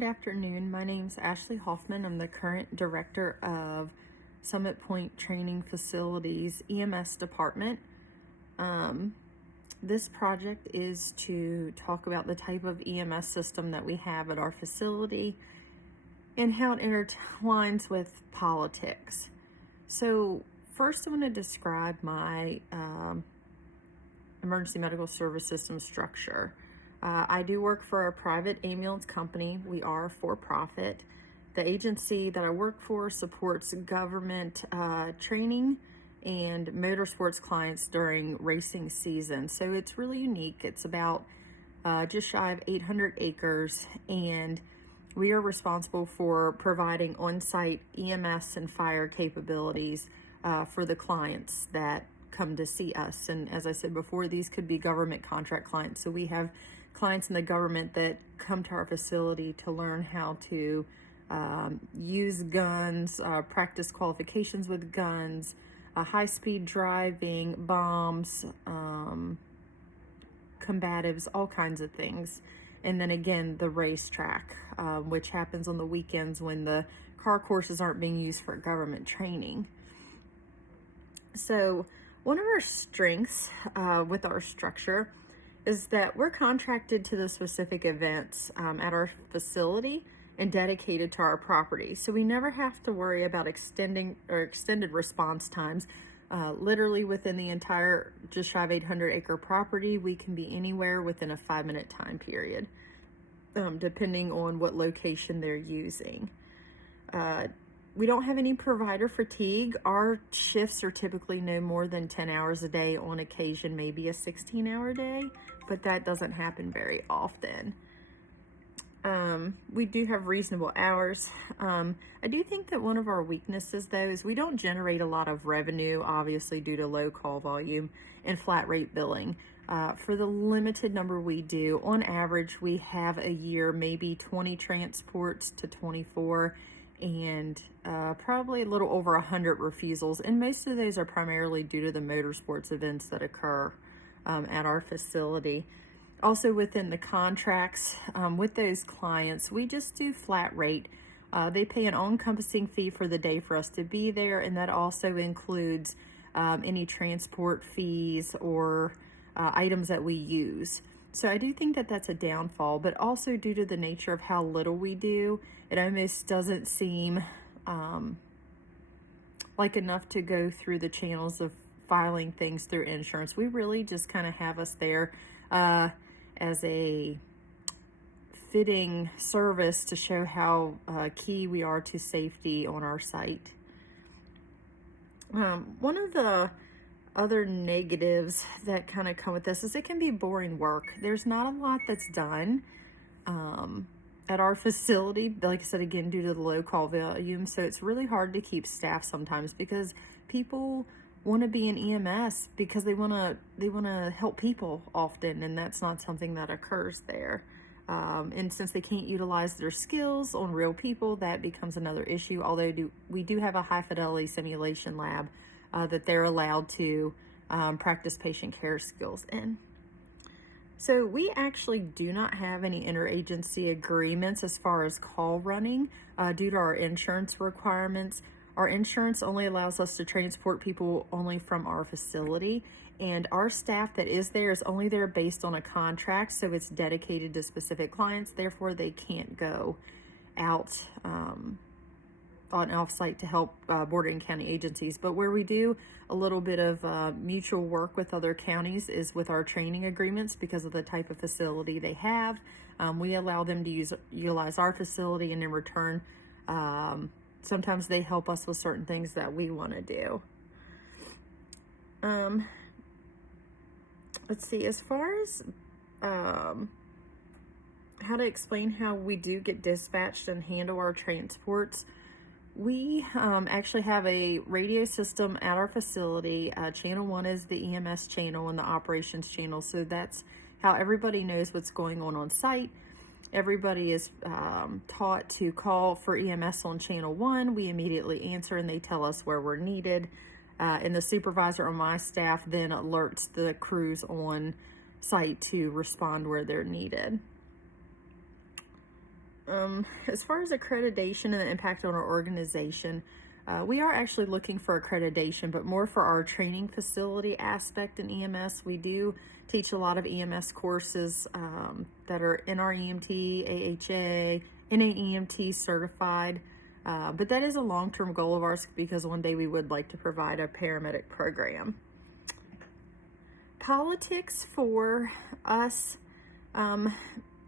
Good afternoon. My name's Ashley Hoffman. I'm the current director of Summit Point Training Facilities EMS department. This project is to talk about the type of EMS system that we have at our facility and how it intertwines with politics. So first I want to describe my emergency medical service system structure. I do work for a private ambulance company. We are for-profit. The agency that I work for supports government training and motorsports clients during racing season. So it's really unique. It's about just shy of 800 acres, and we are responsible for providing on-site EMS and fire capabilities for the clients that come to see us. And as I said before, these could be government contract clients. So we have clients in the government that come to our facility to learn how to use guns, practice qualifications with guns, high-speed driving, bombs, combatives, all kinds of things. And then again, the racetrack, which happens on the weekends when the car courses aren't being used for government training. So one of our strengths with our structure is that we're contracted to the specific events at our facility and dedicated to our property. So we never have to worry about extended response times. Literally within the entire just shy of 800 acre property, we can be anywhere within a 5-minute time period, depending on what location they're using. We don't have any provider fatigue. Our shifts are typically no more than 10 hours a day, on occasion maybe a 16-hour day, but that doesn't happen very often. We do have reasonable hours. I do think that one of our weaknesses, though, is we don't generate a lot of revenue, obviously due to low call volume and flat rate billing. For the limited number we do, on average, we have a year maybe 20 transports to 24, and probably a little over 100 refusals, and most of those are primarily due to the motorsports events that occur at our facility. Also within the contracts with those clients, we just do flat rate. They pay an all-encompassing fee for the day for us to be there, and that also includes any transport fees or items that we use. So I do think that that's a downfall, but also due to the nature of how little we do, it almost doesn't seem like enough to go through the channels of filing things through insurance. We really just kind of have us there as a fitting service to show how key we are to safety on our site. One of the other negatives that kind of come with this is it can be boring work. There's not a lot that's done at our facility, like I said, again, due to the low call volume. So it's really hard to keep staff sometimes because people want to be in EMS because they want to help people often, and that's not something that occurs there. And since they can't utilize their skills on real people, that becomes another issue. Although we do have a high fidelity simulation lab that they're allowed to practice patient care skills in. So we actually do not have any interagency agreements as far as call running due to our insurance requirements. Our insurance only allows us to transport people only from our facility, and our staff that is there is only there based on a contract, so it's dedicated to specific clients. Therefore, they can't go out on off-site to help bordering county agencies. But where we do a little bit of mutual work with other counties is with our training agreements because of the type of facility they have. We allow them to utilize our facility, and in return, sometimes they help us with certain things that we want to do. Let's see, as far as how to explain how we do get dispatched and handle our transports, we actually have a radio system at our facility. Channel 1 is the EMS channel and the operations channel, so that's how everybody knows what's going on site. Everybody is taught to call for EMS on channel 1. We immediately answer and they tell us where we're needed. And the supervisor on my staff then alerts the crews on site to respond where they're needed. As far as accreditation and the impact on our organization, we are actually looking for accreditation, but more for our training facility aspect in EMS. We do teach a lot of EMS courses that are NREMT, AHA, NAEMT certified. But that is a long-term goal of ours because one day we would like to provide a paramedic program. Politics for us,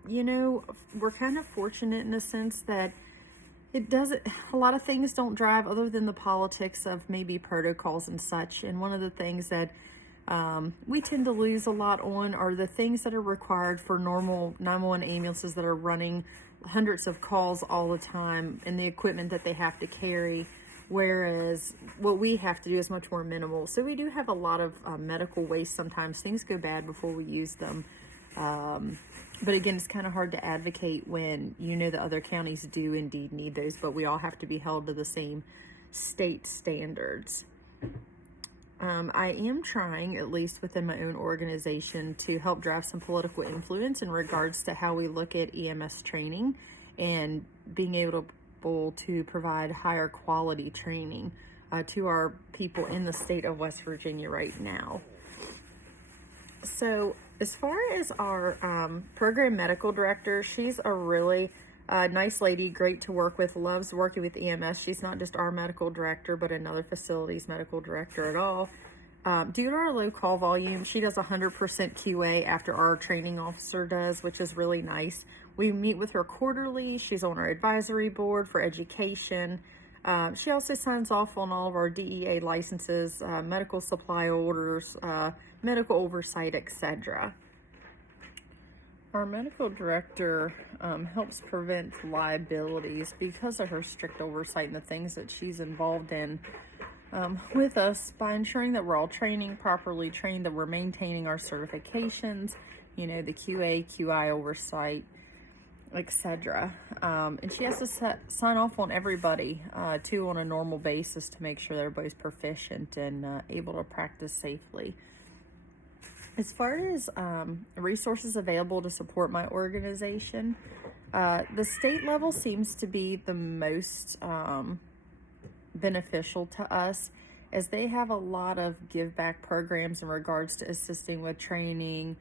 you know, we're kind of fortunate in the sense that a lot of things don't drive other than the politics of maybe protocols and such. And one of the things that we tend to lose a lot on are the things that are required for normal 911 ambulances that are running hundreds of calls all the time and the equipment that they have to carry, whereas what we have to do is much more minimal. So we do have a lot of medical waste sometimes. Things go bad before we use them. But again, it's kind of hard to advocate when you know the other counties do indeed need those, but we all have to be held to the same state standards. I am trying, at least within my own organization, to help drive some political influence in regards to how we look at EMS training and being able to provide higher quality training to our people in the state of West Virginia right now. So as far as our program medical director, she's a really nice lady, great to work with, loves working with EMS. She's not just our medical director, but another facility's medical director at all. Due to our low call volume, she does 100% QA after our training officer does, which is really nice. We meet with her quarterly. She's on our advisory board for education. She also signs off on all of our DEA licenses, medical supply orders, medical oversight, etc. Our medical director helps prevent liabilities because of her strict oversight and the things that she's involved in with us by ensuring that we're all properly trained, that we're maintaining our certifications, you know, the QA, QI oversight, etc. And she has to sign off on everybody too on a normal basis to make sure they're both proficient and able to practice safely. As far as resources available to support my organization, the state level seems to be the most beneficial to us, as they have a lot of give back programs in regards to assisting with training,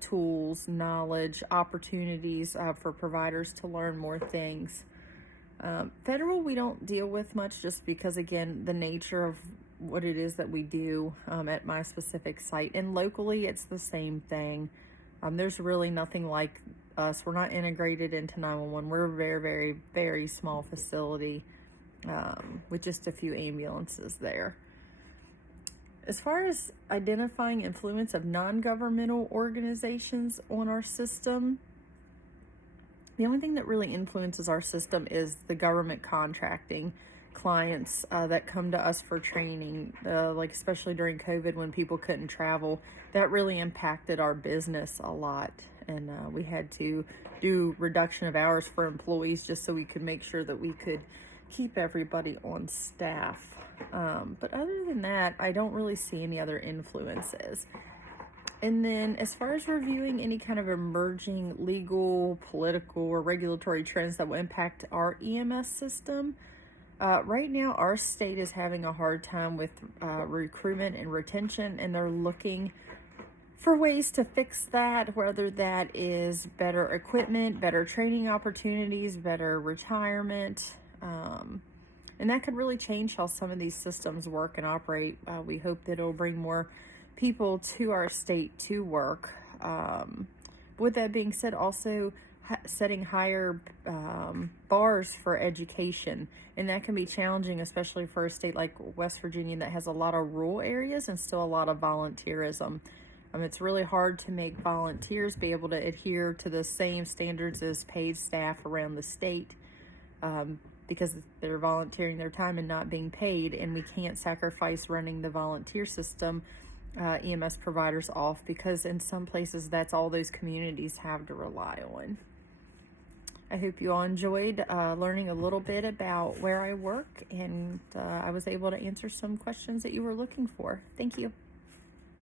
tools, knowledge, opportunities for providers to learn more things. Federal, we don't deal with much just because, again, the nature of what it is that we do at my specific site. And locally, it's the same thing. There's really nothing like us. We're not integrated into 911. We're a very, very, very small facility with just a few ambulances there. As far as identifying influence of non-governmental organizations on our system, the only thing that really influences our system is the government contracting clients that come to us for training, like especially during COVID when people couldn't travel. That really impacted our business a lot, and we had to do reduction of hours for employees just so we could make sure that we could keep everybody on staff. But other than that, I don't really see any other influences. And then as far as reviewing any kind of emerging legal, political, or regulatory trends that will impact our EMS system, right now our state is having a hard time with recruitment and retention, and they're looking for ways to fix that, whether that is better equipment, better training opportunities, better retirement, and that could really change how some of these systems work and operate. We hope that it'll bring more people to our state to work. With that being said, also setting higher bars for education, and that can be challenging, especially for a state like West Virginia that has a lot of rural areas and still a lot of volunteerism. It's really hard to make volunteers be able to adhere to the same standards as paid staff around the state, because they're volunteering their time and not being paid, and we can't sacrifice running the volunteer system EMS providers off, because in some places that's all those communities have to rely on. I hope you all enjoyed learning a little bit about where I work, and I was able to answer some questions that you were looking for. Thank you.